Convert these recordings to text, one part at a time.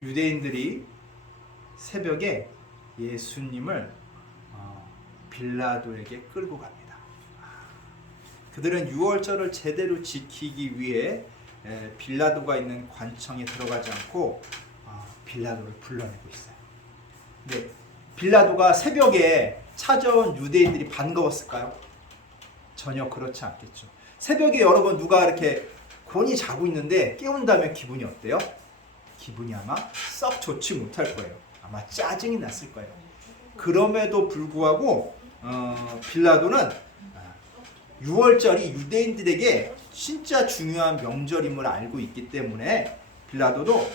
유대인들이 새벽에 예수님을 빌라도에게 끌고 갑니다. 그들은 유월절을 제대로 지키기 위해 빌라도가 있는 관청에 들어가지 않고 빌라도를 불러내고 있어요. 근데 빌라도가 새벽에 찾아온 유대인들이 반가웠을까요? 전혀 그렇지 않겠죠. 새벽에 여러분 누가 이렇게 곤히 자고 있는데 깨운다면 기분이 어때요? 기분이 아마 썩 좋지 못할 거예요. 아마 짜증이 났을 거예요. 그럼에도 불구하고 빌라도는 유월절이 유대인들에게 진짜 중요한 명절임을 알고 있기 때문에 빌라도도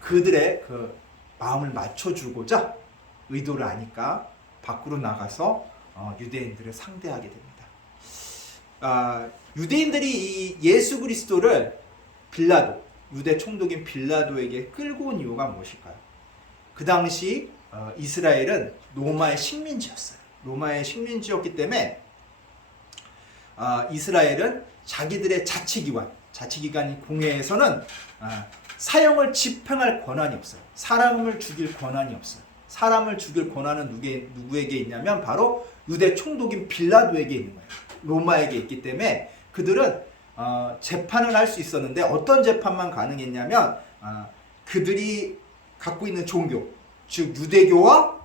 그들의 그 마음을 맞춰주고자 의도를 아니까 밖으로 나가서 유대인들을 상대하게 됩니다. 유대인들이 이 예수 그리스도를 빌라도, 유대 총독인 빌라도에게 끌고 온 이유가 무엇일까요? 그 당시 이스라엘은 로마의 식민지였어요. 로마의 식민지였기 때문에 이스라엘은 자기들의 자치기관인 공회에서는 사형을 집행할 권한이 없어요. 사람을 죽일 권한이 없어요. 사람을 죽일 권한은 누구에게 있냐면 바로 유대 총독인 빌라도에게 있는 거예요. 로마에게 있기 때문에 그들은 재판을 할 수 있었는데 어떤 재판만 가능했냐면 그들이 갖고 있는 종교, 즉 유대교와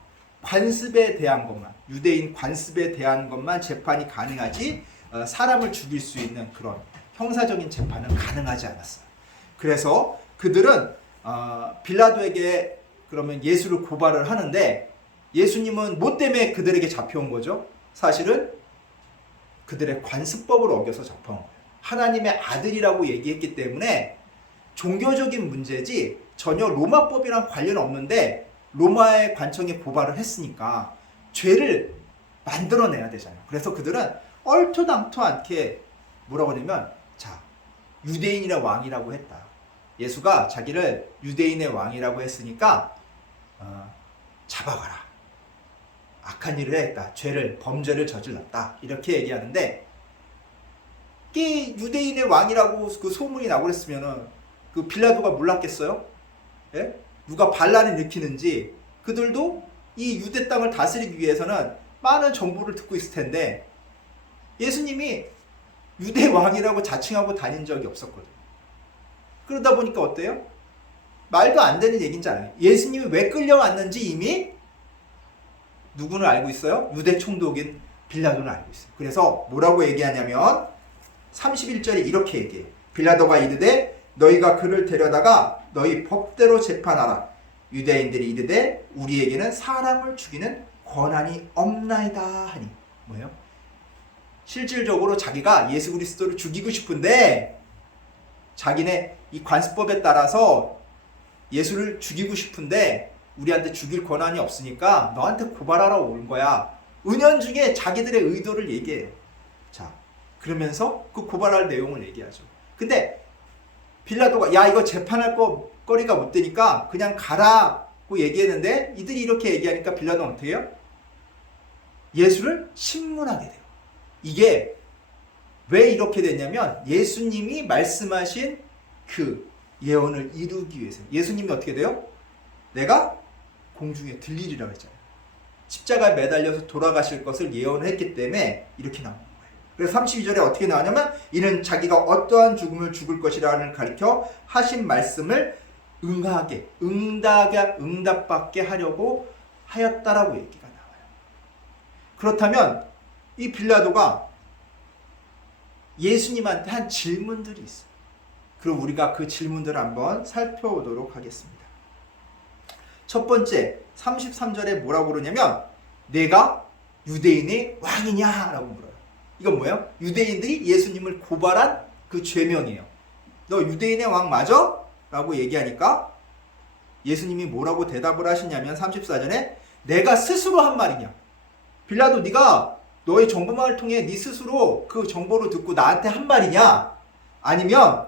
관습에 대한 것만, 유대인 관습에 대한 것만 재판이 가능하지 사람을 죽일 수 있는 그런 형사적인 재판은 가능하지 않았어요. 그래서 그들은 빌라도에게 그러면 예수를 고발을 하는데 예수님은 뭐 때문에 그들에게 잡혀온 거죠? 사실은 그들의 관습법을 어겨서 잡혀온 거예요. 하나님의 아들이라고 얘기했기 때문에 종교적인 문제지 전혀 로마법이랑 관련 없는데 로마의 관청에 고발을 했으니까 죄를 만들어내야 되잖아요. 그래서 그들은 얼토당토 않게 뭐라고 하냐면 유대인이라 왕이라고 했다. 예수가 자기를 유대인의 왕이라고 했으니까 잡아가라. 악한 일을 했다. 범죄를 저질렀다. 이렇게 얘기하는데 이 유대인의 왕이라고 그 소문이 나고 그랬으면은 그 빌라도가 몰랐겠어요? 예? 누가 반란을 일으키는지 그들도 이 유대 땅을 다스리기 위해서는 많은 정보를 듣고 있을 텐데 예수님이 유대 왕이라고 자칭하고 다닌 적이 없었거든요. 그러다 보니까 어때요? 말도 안 되는 얘기인지 알아요. 예수님이 왜 끌려왔는지 이미 누구는 알고 있어요? 유대 총독인 빌라도는 알고 있어요. 그래서 뭐라고 얘기하냐면 31절에 이렇게 얘기해요. 빌라도가 이르되 너희가 그를 데려다가 너희 법대로 재판하라. 유대인들이 이르되 우리에게는 사람을 죽이는 권한이 없나이다 하니. 뭐예요? 실질적으로 자기가 예수 그리스도를 죽이고 싶은데 자기네 이 관습법에 따라서 예수를 죽이고 싶은데 우리한테 죽일 권한이 없으니까 너한테 고발하러 온 거야. 은연중에 자기들의 의도를 얘기해요. 그러면서 그 고발할 내용을 얘기하죠. 근데 빌라도가 야 이거 재판할 거리가 못 되니까 그냥 가라고 얘기했는데 이들이 이렇게 얘기하니까 빌라도는 어떻게 해요? 예수를 신문하게 돼요. 이게 왜 이렇게 됐냐면 예수님이 말씀하신 그 예언을 이루기 위해서. 예수님이 어떻게 돼요? 내가 공중에 들리리라고 했잖아요. 십자가에 매달려서 돌아가실 것을 예언을 했기 때문에 이렇게 나옵니다. 그래서 32절에 어떻게 나오냐면 이는 자기가 어떠한 죽음을 죽을 것이라를 가리켜 하신 말씀을 응답받게 하려고 하였다라고 얘기가 나와요. 그렇다면 이 빌라도가 예수님한테 한 질문들이 있어요. 그럼 우리가 그 질문들을 한번 살펴보도록 하겠습니다. 첫 번째 33절에 뭐라고 그러냐면 내가 유대인의 왕이냐? 라고 물어요. 이건 뭐예요? 유대인들이 예수님을 고발한 그 죄명이에요. 너 유대인의 왕 맞아? 라고 얘기하니까 예수님이 뭐라고 대답을 하시냐면 34절에 내가 스스로 한 말이냐? 빌라도 네가 너의 정보망을 통해 네 스스로 그 정보를 듣고 나한테 한 말이냐? 아니면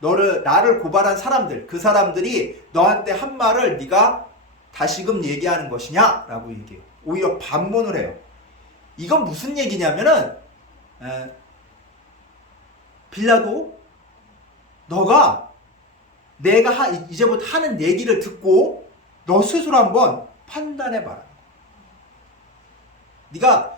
나를 고발한 사람들, 그 사람들이 너한테 한 말을 네가 다시금 얘기하는 것이냐? 라고 얘기해요. 오히려 반문을 해요. 이건 무슨 얘기냐면은 빌라도 너가 내가 이제부터 하는 얘기를 듣고 너 스스로 한번 판단해봐라. 네가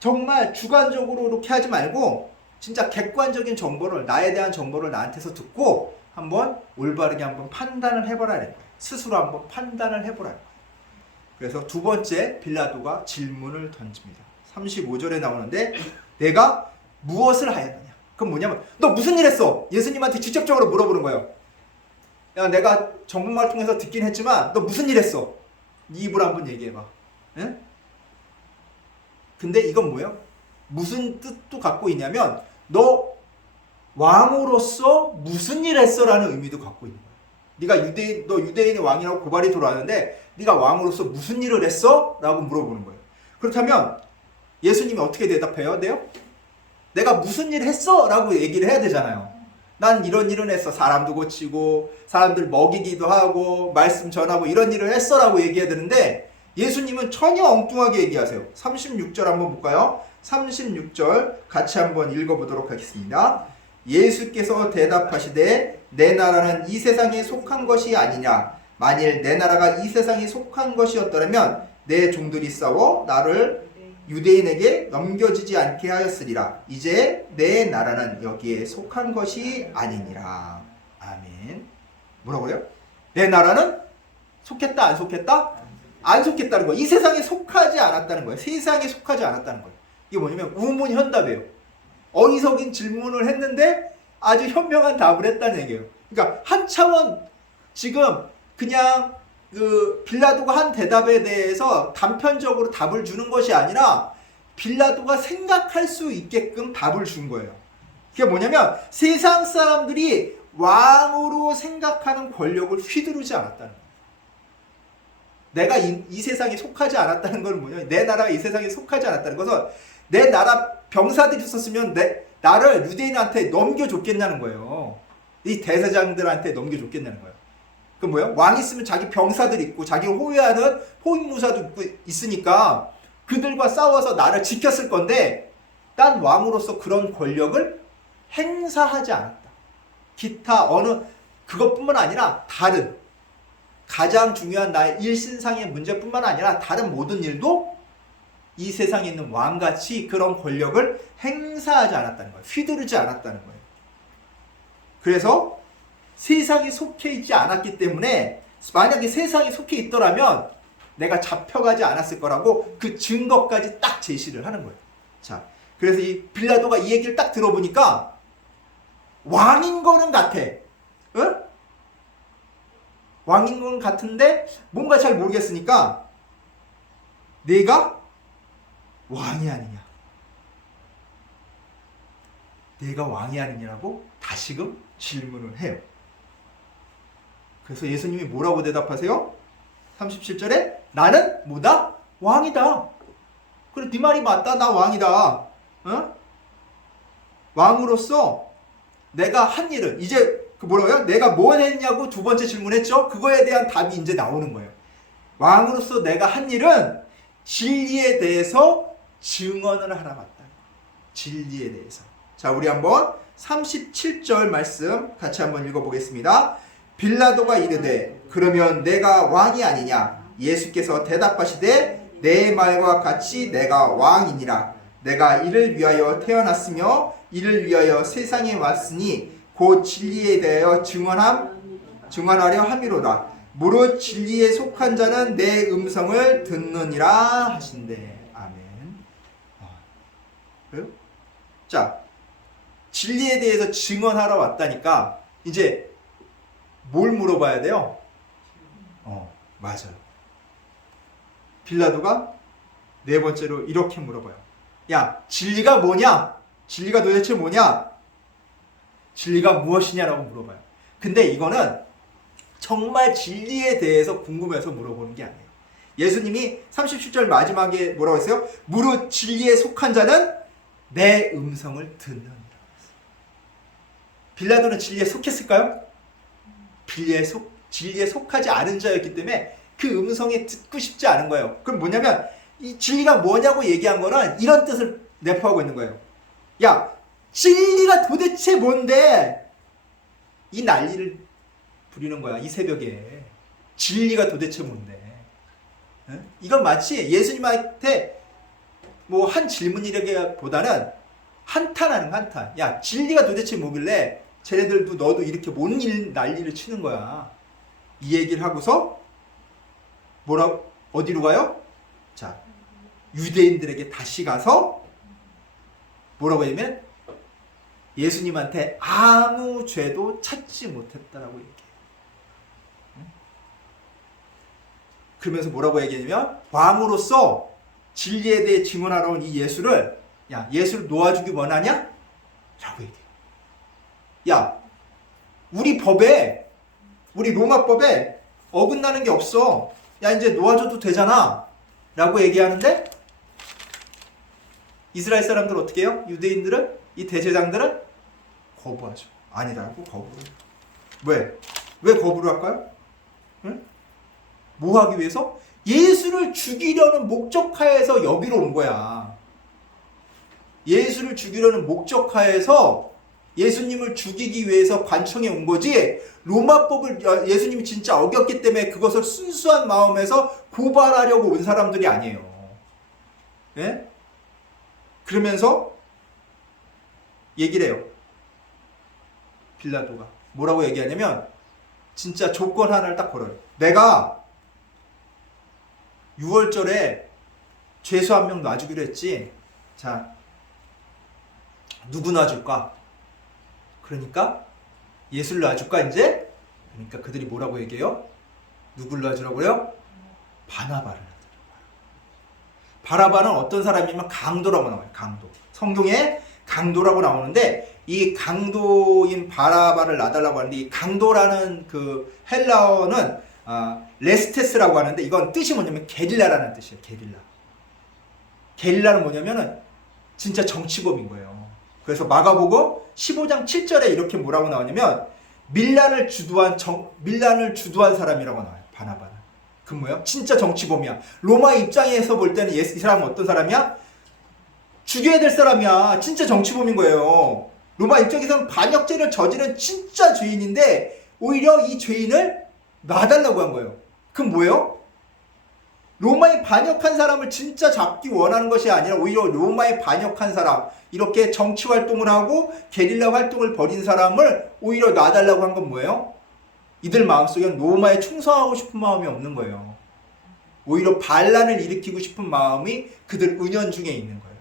정말 주관적으로 이렇게 하지 말고 진짜 객관적인 정보를, 나에 대한 정보를 나한테서 듣고 한번 올바르게 한번 판단을 해보라는 거예요. 스스로 한번 판단을 해보라는 거예요. 그래서 두 번째 빌라도가 질문을 던집니다. 35절에 나오는데 내가 무엇을 하였느냐? 그건 뭐냐면 너 무슨 일 했어? 예수님한테 직접적으로 물어보는 거예요. 야, 내가 정복마를 통해서 듣긴 했지만 너 무슨 일 했어? 네 입으로 한번 얘기해봐. 응? 근데 이건 뭐예요? 무슨 뜻도 갖고 있냐면 너 왕으로서 무슨 일 했어? 라는 의미도 갖고 있는 거야. 너 유대인의 왕이라고 고발이 들어왔는데 네가 왕으로서 무슨 일을 했어? 라고 물어보는 거예요. 그렇다면 예수님이 어떻게 대답해요? 내가 무슨 일 했어? 라고 얘기를 해야 되잖아요. 난 이런 일은 했어. 사람도 고치고 사람들 먹이기도 하고 말씀 전하고 이런 일을 했어 라고 얘기해야 되는데 예수님은 전혀 엉뚱하게 얘기하세요. 36절 한번 볼까요? 36절 같이 한번 읽어보도록 하겠습니다. 예수께서 대답하시되 내 나라는 이 세상에 속한 것이 아니냐. 만일 내 나라가 이 세상에 속한 것이었더라면 내 종들이 싸워 나를 유대인에게 넘겨지지 않게 하였으리라. 이제 내 나라는 여기에 속한 것이 아니니라. 아멘. 뭐라고요? 내 나라는 속했다 안 속했다? 안 속했다는 거예요. 이 세상에 속하지 않았다는 거예요. 세상에 속하지 않았다는 거예요. 이게 뭐냐면 우문현답이에요. 어리석인 질문을 했는데 아주 현명한 답을 했다는 얘기예요. 그러니까 한 차원 지금 그냥 빌라도가 한 대답에 대해서 단편적으로 답을 주는 것이 아니라 빌라도가 생각할 수 있게끔 답을 준 거예요. 그게 뭐냐면 세상 사람들이 왕으로 생각하는 권력을 휘두르지 않았다는 거예요. 내가 이 세상에 속하지 않았다는 건 뭐냐면 내 나라가 이 세상에 속하지 않았다는 것은 내 나라 병사들이 있었으면 나를 유대인한테 넘겨줬겠냐는 거예요. 이 대제장들한테 넘겨줬겠냐는 거예요. 그 뭐야? 왕이 있으면 자기 병사들 있고 자기 호위하는 호위무사도 있으니까 그들과 싸워서 나를 지켰을 건데 난 왕으로서 그런 권력을 행사하지 않았다. 기타 어느 그것뿐만 아니라 다른 가장 중요한 나의 일신상의 문제뿐만 아니라 다른 모든 일도 이 세상에 있는 왕같이 그런 권력을 행사하지 않았다는 거예요. 휘두르지 않았다는 거예요. 그래서 세상에 속해 있지 않았기 때문에 만약에 세상에 속해 있더라면 내가 잡혀가지 않았을 거라고 그 증거까지 딱 제시를 하는 거예요. 자, 그래서 이 빌라도가 이 얘기를 딱 들어보니까 왕인 거는 같아. 응? 왕인 건 같은데 뭔가 잘 모르겠으니까 내가 왕이 아니냐. 내가 왕이 아니냐라고 다시금 질문을 해요. 그래서 예수님이 뭐라고 대답하세요? 37절에 나는 뭐다? 왕이다. 그래, 네 말이 맞다. 나 왕이다. 어? 왕으로서 내가 한 일은 이제 뭐라고요? 내가 뭘 했냐고 두 번째 질문했죠? 그거에 대한 답이 이제 나오는 거예요. 왕으로서 내가 한 일은 진리에 대해서 증언을 하러 왔다. 진리에 대해서. 자, 우리 한번 37절 말씀 같이 한번 읽어보겠습니다. 빌라도가 이르되 그러면 내가 왕이 아니냐? 예수께서 대답하시되 내 말과 같이 내가 왕이니라. 내가 이를 위하여 태어났으며 이를 위하여 세상에 왔으니 곧 진리에 대하여 증언하려 함이로다. 무릇 진리에 속한 자는 내 음성을 듣느니라 하신대. 아멘. 그래요? 자, 진리에 대해서 증언하러 왔다니까 이제 뭘 물어봐야 돼요? 맞아요. 빌라도가 네 번째로 이렇게 물어봐요. 야, 진리가 뭐냐? 진리가 도대체 뭐냐? 진리가 무엇이냐라고 물어봐요. 근데 이거는 정말 진리에 대해서 궁금해서 물어보는 게 아니에요. 예수님이 37절 마지막에 뭐라고 했어요? 무릇 진리에 속한 자는 내 음성을 듣느니라. 빌라도는 진리에 속했을까요? 진리에 속하지 않은 자였기 때문에 그 음성에 듣고 싶지 않은 거예요. 그럼 뭐냐면 이 진리가 뭐냐고 얘기한 거는 이런 뜻을 내포하고 있는 거예요. 야, 진리가 도대체 뭔데? 이 난리를 부리는 거야. 이 새벽에. 진리가 도대체 뭔데? 응? 이건 마치 예수님한테 뭐 한 질문이라기보다는 한탄하는 한탄. 야, 진리가 도대체 뭐길래 쟤네들도 너도 이렇게 못 난리를 치는 거야. 이 얘기를 하고서 뭐라고 어디로 가요? 자, 유대인들에게 다시 가서 뭐라고 하냐면 예수님한테 아무 죄도 찾지 못했다라고 얘기해요. 그러면서 뭐라고 얘기하냐면 왕으로서 진리에 대해 증언하러 온 이 예수를 야, 예수를 놓아주기 원하냐? 라고 얘기해요. 야, 우리 법에 우리 로마법에 어긋나는 게 없어. 야, 이제 놓아줘도 되잖아. 라고 얘기하는데 이스라엘 사람들 어떻게 해요? 유대인들은? 이 대제사장들은 거부하죠. 아니라고 거부를. 왜? 왜 거부를 할까요? 응? 뭐 하기 위해서? 예수를 죽이려는 목적하에서 여기로 온 거야. 예수를 죽이려는 목적하에서 예수님을 죽이기 위해서 관청에 온 거지, 로마법을 예수님이 진짜 어겼기 때문에 그것을 순수한 마음에서 고발하려고 온 사람들이 아니에요. 예? 그러면서 얘기를 해요. 빌라도가 뭐라고 얘기하냐면 진짜 조건 하나를 딱 걸어요. 내가 6월절에 죄수 한 명 놔주기로 했지. 자, 누구 놔줄까? 그러니까 예수를 놔줄까 이제? 그러니까 그들이 뭐라고 얘기해요? 누굴 놔주라고요? 바나바를 놔주라고. 바나바는 어떤 사람이면 강도라고 나와요. 강도. 성경에 강도라고 나오는데 이 강도인 바나바를 놔달라고 하는데 이 강도라는 그 헬라어는 레스테스라고 하는데 이건 뜻이 뭐냐면 게릴라라는 뜻이에요. 게릴라. 게릴라는 뭐냐면은 진짜 정치범인 거예요. 그래서 마가복음 15장 7절에 이렇게 뭐라고 나오냐면 밀란을 주도한 사람이라고 나와요. 바나바는. 그 뭐예요? 진짜 정치범이야. 로마 입장에서 볼 때는 이 사람은 어떤 사람이야? 죽여야 될 사람이야. 진짜 정치범인 거예요. 로마 입장에서는 반역죄를 저지른 진짜 죄인인데 오히려 이 죄인을 놔달라고 한 거예요. 그럼 뭐예요? 로마에 반역한 사람을 진짜 잡기 원하는 것이 아니라 오히려 로마에 반역한 사람, 이렇게 정치 활동을 하고 게릴라 활동을 벌인 사람을 오히려 놔달라고 한 건 뭐예요? 이들 마음속에는 로마에 충성하고 싶은 마음이 없는 거예요. 오히려 반란을 일으키고 싶은 마음이 그들 은연중에 있는 거예요.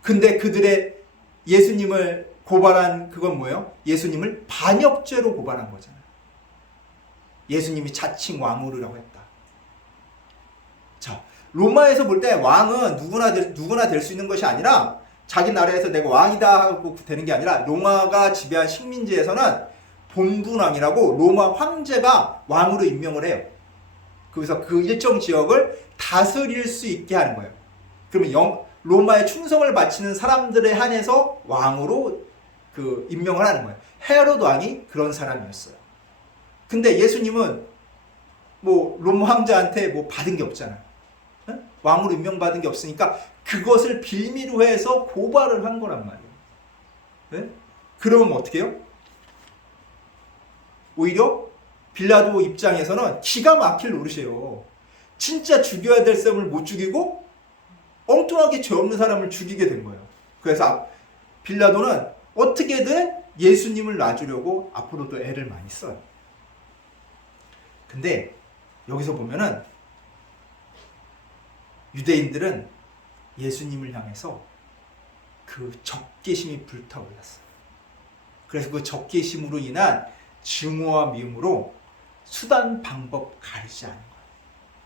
근데 그들의 예수님을 고발한 그건 뭐예요? 예수님을 반역죄로 고발한 거잖아요. 예수님이 자칭 왕으로라고 했다. 자, 로마에서 볼 때 왕은 누구나 될 수 있는 것이 아니라 자기 나라에서 내가 왕이다 하고 되는 게 아니라 로마가 지배한 식민지에서는 본분왕이라고 로마 황제가 왕으로 임명을 해요. 그래서 그 일정 지역을 다스릴 수 있게 하는 거예요. 그러면 로마에 충성을 바치는 사람들에 한해서 왕으로 그 임명을 하는 거예요. 헤로드 왕이 그런 사람이었어요. 근데 예수님은 뭐 로마 황제한테 뭐 받은 게 없잖아요. 응? 왕으로 임명받은 게 없으니까 그것을 빌미로 해서 고발을 한 거란 말이에요. 네? 그러면 어떻게 해요? 오히려 빌라도 입장에서는 기가 막힐 노릇이에요. 진짜 죽여야 될 사람을 못 죽이고 엉뚱하게 죄 없는 사람을 죽이게 된 거예요. 그래서 빌라도는 어떻게든 예수님을 놔주려고 앞으로도 애를 많이 써요. 근데 여기서 보면은 유대인들은 예수님을 향해서 그 적개심이 불타올랐어요. 그래서 그 적개심으로 인한 증오와 미움으로 수단 방법 가리지 않은 거예요.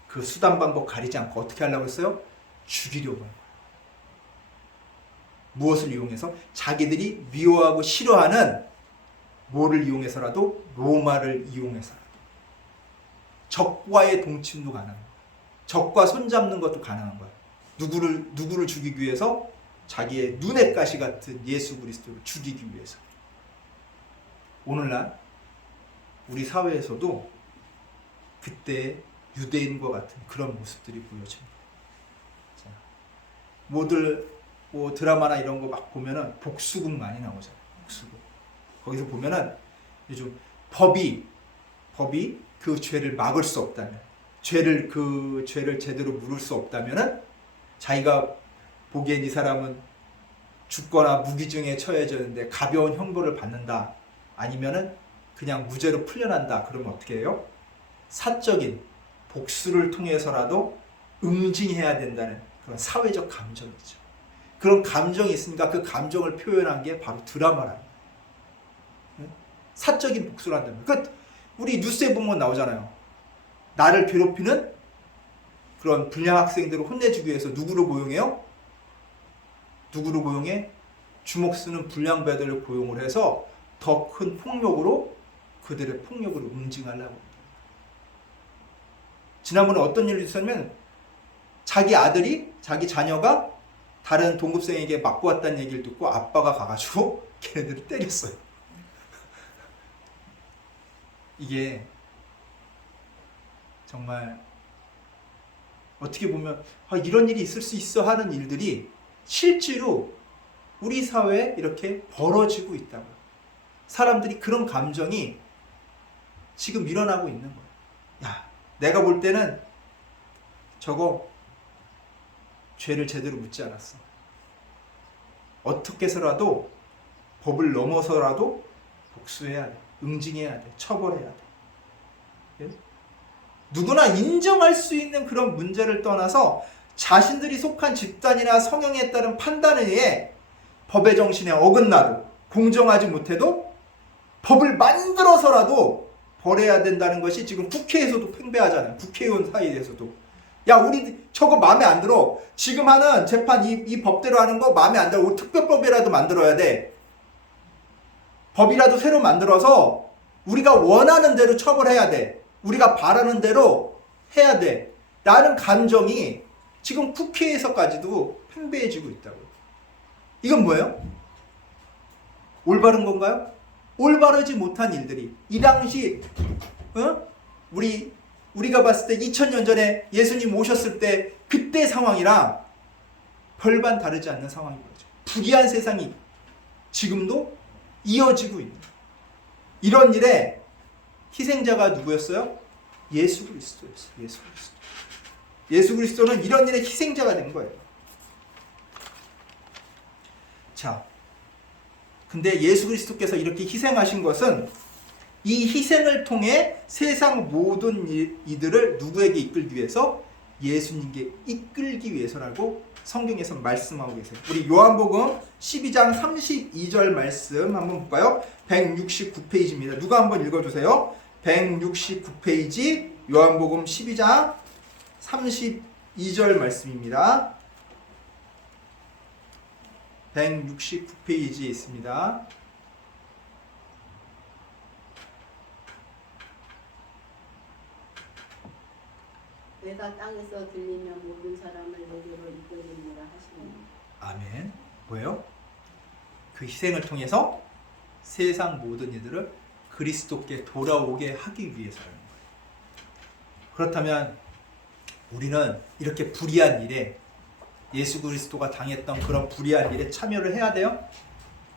그 수단 방법 가리지 않고 어떻게 하려고 했어요? 죽이려고 한 거예요. 무엇을 이용해서? 자기들이 미워하고 싫어하는 뭐를 이용해서라도? 로마를 이용해서라도. 적과의 동침도 가능한 거예요. 적과 손잡는 것도 가능한 거예요. 누구를 죽이기 위해서? 자기의 눈의 가시 같은 예수 그리스도를 죽이기 위해서. 오늘날 우리 사회에서도 그때 유대인과 같은 그런 모습들이 보여집니다. 자, 드라마나 이런 거 막 보면은 복수극 많이 나오잖아요. 복수극. 거기서 보면은 요즘 법이 그 죄를 막을 수 없다면, 그 죄를 제대로 물을 수 없다면은 자기가 보기엔 이 사람은 죽거나 무기징역에 처해졌는데 가벼운 형벌을 받는다, 아니면은 그냥 무죄로 풀려난다, 그러면 어떻게 해요? 사적인 복수를 통해서라도 응징해야 된다는 그런 사회적 감정이죠. 그런 감정이 있으니까 그 감정을 표현한 게 바로 드라마라는 거예요. 사적인 복수를 한다면. 그 우리 뉴스에 보면 나오잖아요. 나를 괴롭히는 그런 불량 학생들을 혼내주기 위해서 누구를 고용해요? 누구를 고용해? 주먹 쓰는 불량배들을 고용을 해서 더 큰 폭력으로 그들의 폭력을 응징하려고 합니다. 지난번에 어떤 일이 있었냐면 자기 아들이, 자기 자녀가 다른 동급생에게 맞고 왔다는 얘기를 듣고 아빠가 가가지고 걔네들을 때렸어요. 이게 정말 어떻게 보면 이런 일이 있을 수 있어 하는 일들이 실제로 우리 사회에 이렇게 벌어지고 있다고요. 사람들이 그런 감정이 지금 일어나고 있는 거예요. 야, 내가 볼 때는 저거 죄를 제대로 묻지 않았어. 어떻게 해서라도 법을 넘어서라도 복수해야 돼. 응징해야 돼. 처벌해야 돼. 누구나 인정할 수 있는 그런 문제를 떠나서 자신들이 속한 집단이나 성향에 따른 판단에 의해 법의 정신에 어긋나도 공정하지 못해도 법을 만들어서라도 벌여야 된다는 것이 지금 국회에서도 팽배하잖아요. 국회의원 사이에서도. 야, 우리 저거 마음에 안 들어. 지금 하는 재판 이 법대로 하는 거 마음에 안 들어. 우리 특별법이라도 만들어야 돼. 법이라도 새로 만들어서 우리가 원하는 대로 처벌해야 돼. 우리가 바라는 대로 해야 돼. 라는 감정이 지금 국회에서까지도 팽배해지고 있다고요. 이건 뭐예요? 올바른 건가요? 올바르지 못한 일들이 이 당시 우리가 봤을 때 2000년 전에 예수님 오셨을 때 그때 상황이랑 별반 다르지 않는 상황인 거죠. 불의한 세상이 지금도 이어지고 있는 이런 일에 희생자가 누구였어요? 예수 그리스도였어요. 예수 그리스도. 예수 그리스도는 이런 일에 희생자가 된 거예요. 자, 근데 예수 그리스도께서 이렇게 희생하신 것은 이 희생을 통해 세상 모든 이들을 누구에게 이끌기 위해서? 예수님께 이끌기 위해서라고 성경에서 말씀하고 계세요. 우리 요한복음 12장 32절 말씀 한번 볼까요? 169페이지입니다. 누가 한번 읽어주세요. 169페이지 요한복음 12장 32절 말씀입니다. 169페이지에 있습니다. 내가 땅에서 들리면 모든 사람을 내게로 이끌리니라 하시니. 아멘. 뭐예요? 그 희생을 통해서 세상 모든 이들을 그리스도께 돌아오게 하기 위해서라는 거예요. 그렇다면 우리는 이렇게 불의한 일에, 예수 그리스도가 당했던 그런 불의한 일에 참여를 해야 돼요?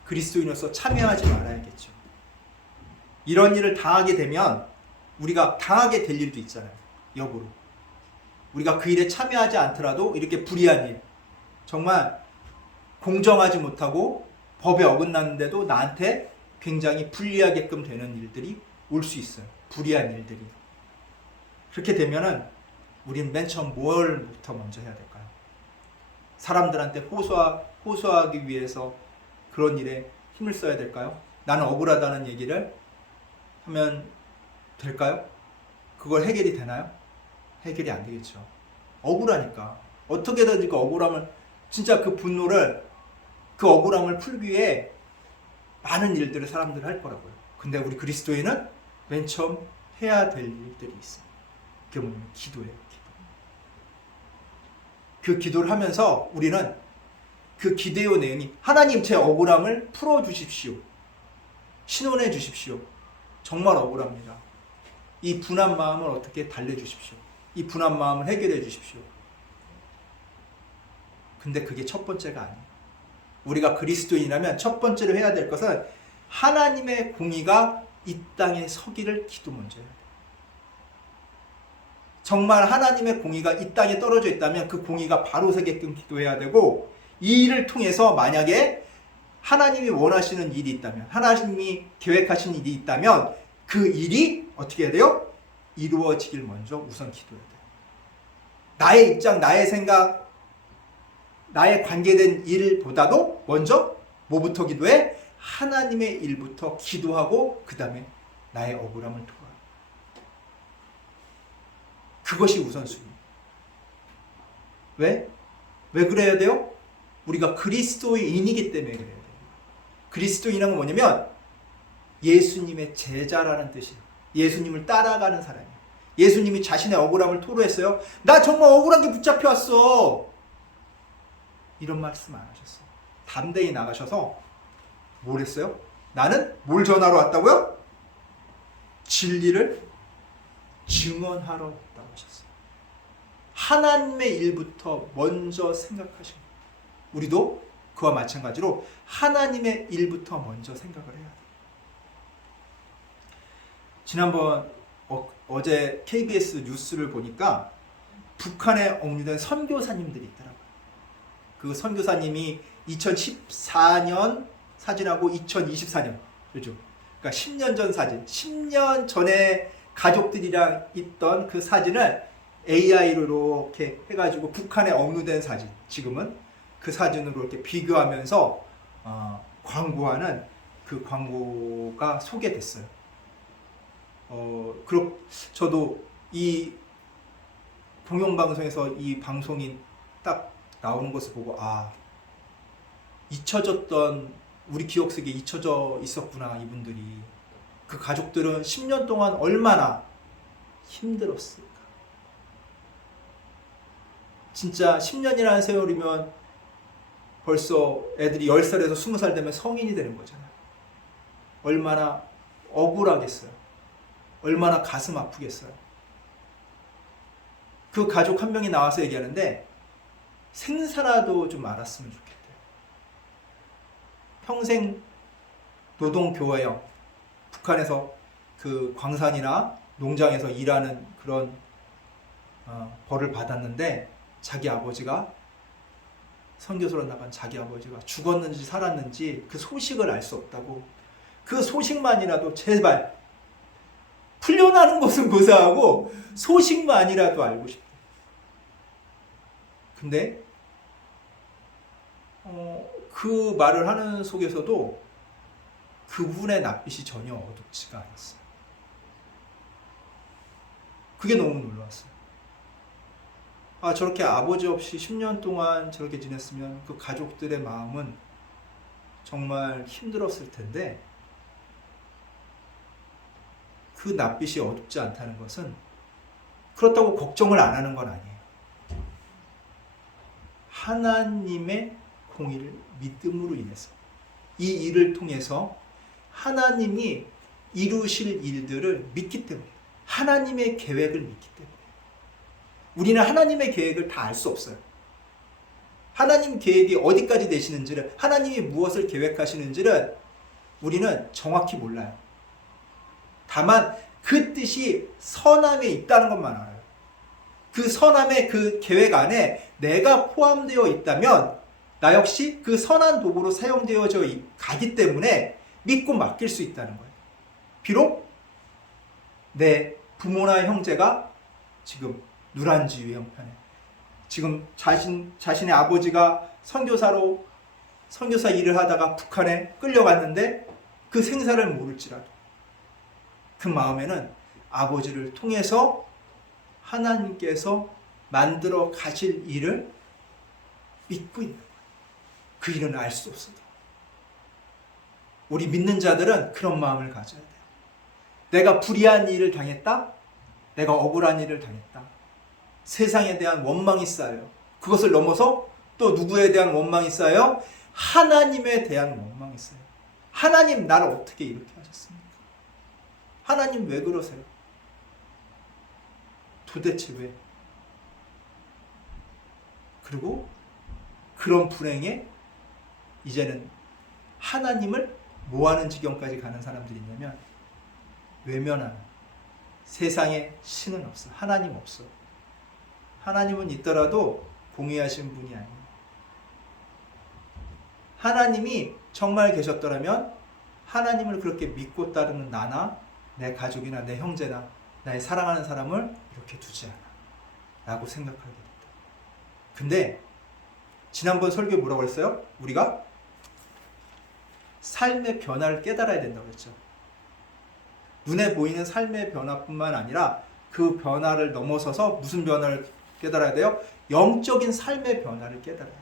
그리스도인으로서 참여하지 말아야겠죠. 이런 일을 당하게 되면 우리가 당하게 될 일도 있잖아요. 역으로. 우리가 그 일에 참여하지 않더라도 이렇게 불의한 일, 정말 공정하지 못하고 법에 어긋났는데도 나한테 굉장히 불리하게끔 되는 일들이 올 수 있어요. 불의한 일들이. 그렇게 되면은 우리는 맨 처음 뭘부터 먼저 해야 될까요? 사람들한테 호소하기 위해서 그런 일에 힘을 써야 될까요? 나는 억울하다는 얘기를 하면 될까요? 그걸 해결이 되나요? 해결이 안 되겠죠. 억울하니까. 어떻게든지 그 억울함을, 진짜 그 분노를, 그 억울함을 풀기 위해 많은 일들을 사람들이 할 거라고요. 근데 우리 그리스도인은 맨 처음 해야 될 일들이 있어요. 그게 뭐냐면 기도예요. 기도. 그 기도를 하면서 우리는 그 기도의 내용이 하나님 제 억울함을 풀어주십시오. 신원해 주십시오. 정말 억울합니다. 이 분한 마음을 어떻게 달래주십시오. 이 분한 마음을 해결해 주십시오. 근데 그게 첫 번째가 아니에요. 우리가 그리스도인이라면 첫 번째로 해야 될 것은 하나님의 공의가 이 땅에 서기를 기도 먼저 해야 돼요. 정말 하나님의 공의가 이 땅에 떨어져 있다면 그 공의가 바로 서게끔 기도해야 되고, 이 일을 통해서 만약에 하나님이 원하시는 일이 있다면, 하나님이 계획하신 일이 있다면 그 일이 어떻게 해야 돼요? 이루어지길 먼저 우선 기도해야 돼요. 나의 입장, 나의 생각, 나의 관계된 일보다도 먼저 뭐부터 기도해? 하나님의 일부터 기도하고 그 다음에 나의 억울함을 토로하는, 그것이 우선순위예요. 왜? 왜 그래야 돼요? 우리가 그리스도인이기 때문에 그래야 돼요. 그리스도인은 뭐냐면 예수님의 제자라는 뜻이에요. 예수님을 따라가는 사람이에요. 예수님이 자신의 억울함을 토로했어요. 나 정말 억울하게 붙잡혀왔어. 이런 말씀 안 하셨어요. 담대히 나가셔서 뭘 했어요? 나는 뭘 전하러 왔다고요? 진리를 증언하러 왔다고 하셨어요. 하나님의 일부터 먼저 생각하신 거예요. 우리도 그와 마찬가지로 하나님의 일부터 먼저 생각을 해야 돼요. 지난번 어제 KBS 뉴스를 보니까 북한에 억류된 선교사님들이 있더라고요. 그 선교사님이 2014년 사진하고 2024년, 그렇죠? 그러니까 10년 전 사진, 10년 전에 가족들이랑 있던 그 사진을 AI로 이렇게 해가지고 북한에 억류된 사진, 지금은 그 사진으로 이렇게 비교하면서 광고하는 그 광고가 소개됐어요. 저도 이 공영방송에서 이 방송이 딱 나오는 것을 보고, 잊혀졌던, 우리 기억 속에 잊혀져 있었구나, 이분들이. 그 가족들은 10년 동안 얼마나 힘들었을까. 진짜 10년이라는 세월이면 벌써 애들이 10살에서 20살 되면 성인이 되는 거잖아요. 얼마나 억울하겠어요. 얼마나 가슴 아프겠어요. 그 가족 한 명이 나와서 얘기하는데, 생사라도 좀 알았으면 좋겠대요. 평생 노동교화형, 북한에서 그 광산이나 농장에서 일하는 그런 벌을 받았는데, 자기 아버지가, 선교사로 나간 자기 아버지가 죽었는지 살았는지 그 소식을 알 수 없다고. 그 소식만이라도 제발, 풀려나는 것은 고사하고 소식만이라도 알고 싶다. 근데 그 말을 하는 속에서도 그분의 낯빛이 전혀 어둡지가 않았어요. 그게 너무 놀라웠어요. 저렇게 아버지 없이 10년 동안 저렇게 지냈으면 그 가족들의 마음은 정말 힘들었을 텐데, 그 낯빛이 어둡지 않다는 것은 그렇다고 걱정을 안 하는 건 아니에요. 하나님의 공의를 믿음으로 인해서, 이 일을 통해서 하나님이 이루실 일들을 믿기 때문에, 하나님의 계획을 믿기 때문에. 우리는 하나님의 계획을 다 알 수 없어요. 하나님 계획이 어디까지 되시는지를, 하나님이 무엇을 계획하시는지를 우리는 정확히 몰라요. 다만 그 뜻이 선함에 있다는 것만 알아요. 그 선함의 그 계획 안에 내가 포함되어 있다면 나 역시 그 선한 도구로 사용되어져 가기 때문에 믿고 맡길 수 있다는 거예요. 비록 내 부모나 형제가 지금 누란지 형편에, 지금 자신의 아버지가 선교사 일을 하다가 북한에 끌려갔는데 그 생사를 모를지라도 그 마음에는 아버지를 통해서 하나님께서 만들어 가실 일을 믿고 있는 거예요. 그 일은 알 수 없어도. 우리 믿는 자들은 그런 마음을 가져야 돼요. 내가 불의한 일을 당했다? 내가 억울한 일을 당했다. 세상에 대한 원망이 쌓여요. 그것을 넘어서 또 누구에 대한 원망이 쌓여요? 하나님에 대한 원망이 쌓여요. 하나님, 나를 어떻게 이렇게 하셨습니까? 하나님 왜 그러세요? 도대체 왜? 그리고 그런 불행에 이제는 하나님을 뭐하는 지경까지 가는 사람들이 있냐면, 외면하는 세상에 신은 없어. 하나님 없어. 하나님은 있더라도 공의하신 분이 아니에요. 하나님이 정말 계셨더라면 하나님을 그렇게 믿고 따르는 나나 내 가족이나 내 형제나 나의 사랑하는 사람을 이렇게 두지 않아 라고 생각하게 된다. 근데 지난번 설교에 뭐라고 했어요? 우리가 삶의 변화를 깨달아야 된다고 했죠. 눈에 보이는 삶의 변화뿐만 아니라 그 변화를 넘어서서 무슨 변화를 깨달아야 돼요? 영적인 삶의 변화를 깨달아야 돼요.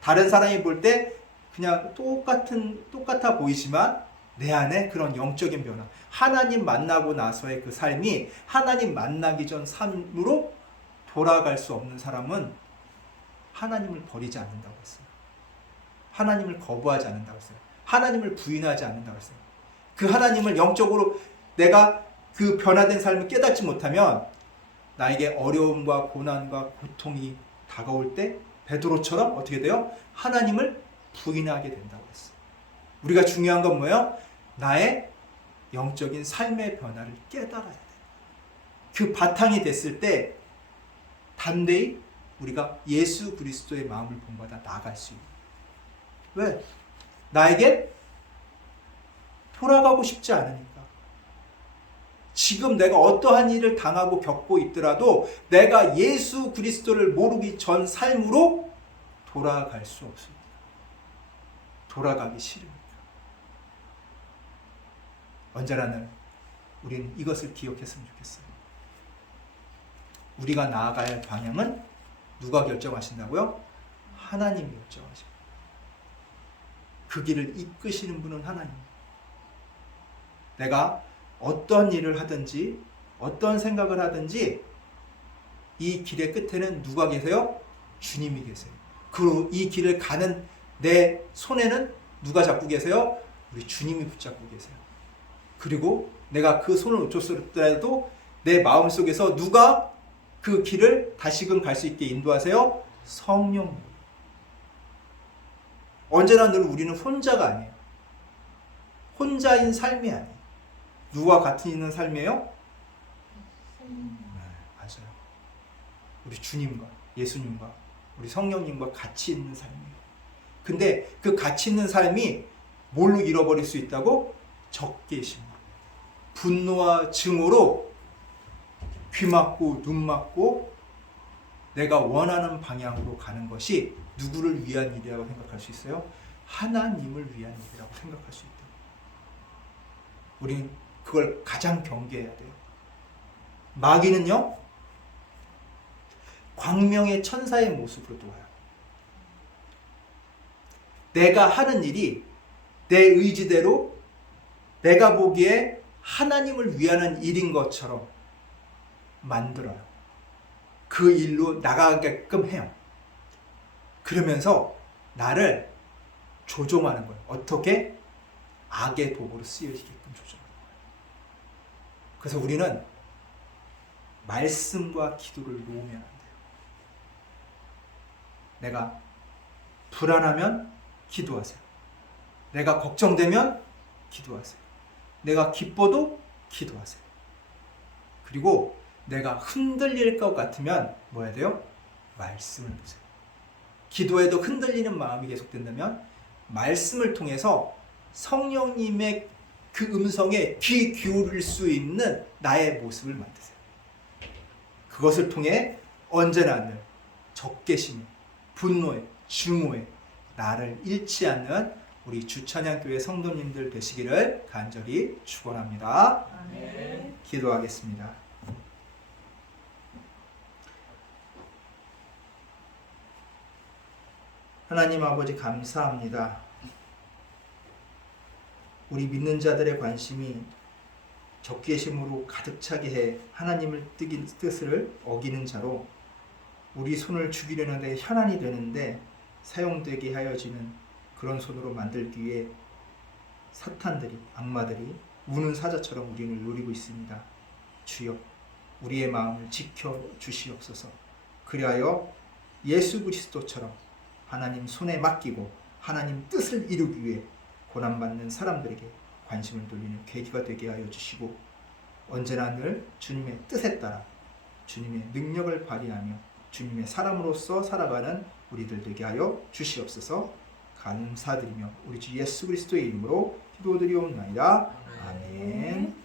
다른 사람이 볼 때 그냥 똑같아 보이지만 내 안에 그런 영적인 변화, 하나님 만나고 나서의 그 삶이 하나님 만나기 전 삶으로 돌아갈 수 없는 사람은 하나님을 버리지 않는다고 했어요. 하나님을 거부하지 않는다고 했어요. 하나님을 부인하지 않는다고 했어요. 그 하나님을 영적으로 내가 그 변화된 삶을 깨닫지 못하면 나에게 어려움과 고난과 고통이 다가올 때 베드로처럼 어떻게 돼요? 하나님을 부인하게 된다고 했어요. 우리가 중요한 건 뭐예요? 나의 영적인 삶의 변화를 깨달아야 돼요. 그 바탕이 됐을 때 담대히 우리가 예수 그리스도의 마음을 본받아 나아갈 수 있는. 왜? 나에게 돌아가고 싶지 않으니까. 지금 내가 어떠한 일을 당하고 겪고 있더라도 내가 예수 그리스도를 모르기 전 삶으로 돌아갈 수 없습니다. 돌아가기 싫으니까. 언제나 우리는 이것을 기억했으면 좋겠어요. 우리가 나아가야 할 방향은 누가 결정하신다고요? 하나님이 결정하십니다. 그 길을 이끄시는 분은 하나님. 내가 어떤 일을 하든지 어떤 생각을 하든지 이 길의 끝에는 누가 계세요? 주님이 계세요. 그리고 이 길을 가는 내 손에는 누가 잡고 계세요? 우리 주님이 붙잡고 계세요. 그리고 내가 그 손을 놓쳤더라도 내 마음속에서 누가 그 길을 다시금 갈 수 있게 인도하세요? 성령. 언제나 늘 우리는 혼자가 아니에요. 혼자인 삶이 아니에요. 누가 같이 있는 삶이에요? 네, 맞아요. 우리 주님과 예수님과 우리 성령님과 같이 있는 삶이에요. 근데 그 같이 있는 삶이 뭘로 잃어버릴 수 있다고? 적개심, 분노와 증오로 귀 막고 눈 막고 내가 원하는 방향으로 가는 것이 누구를 위한 일이라고 생각할 수 있어요? 하나님을 위한 일이라고 생각할 수 있다. 우리는 그걸 가장 경계해야 돼요. 마귀는요, 광명의 천사의 모습으로 도와요. 내가 하는 일이 내 의지대로 내가 보기에 하나님을 위하는 일인 것처럼 만들어요. 그 일로 나가게끔 해요. 그러면서 나를 조종하는 거예요. 어떻게? 악의 도구로 쓰여지게끔 조종하는 거예요. 그래서 우리는 말씀과 기도를 놓으면 안 돼요. 내가 불안하면 기도하세요. 내가 걱정되면 기도하세요. 내가 기뻐도 기도하세요. 그리고 내가 흔들릴 것 같으면 뭐 해야 돼요? 말씀을 보세요. 기도에도 흔들리는 마음이 계속된다면 말씀을 통해서 성령님의 그 음성에 귀 기울일 수 있는 나의 모습을 만드세요. 그것을 통해 언제나 늘 적개심에, 분노에, 증오에 나를 잃지 않는 우리 주찬양교회 성도님들 되시기를 간절히 축원합니다. 아멘. 기도하겠습니다. 하나님 아버지 감사합니다. 우리 믿는 자들의 관심이 적개심으로 가득 차게 해 하나님을 뜻을 어기는 자로 우리 손을 죽이려는 데 현안이 되는데 사용되게 하여지는 그런 손으로 만들기 위해 사탄들이, 악마들이 우는 사자처럼 우리를 노리고 있습니다. 주여, 우리의 마음을 지켜주시옵소서. 그리하여 예수 그리스도처럼 하나님 손에 맡기고 하나님 뜻을 이루기 위해 고난받는 사람들에게 관심을 돌리는 계기가 되게 하여 주시고 언제나 늘 주님의 뜻에 따라 주님의 능력을 발휘하며 주님의 사람으로서 살아가는 우리들 되게 하여 주시옵소서. 감사드리며 우리 주 예수 그리스도의 이름으로 기도드리옵나이다. 아멘.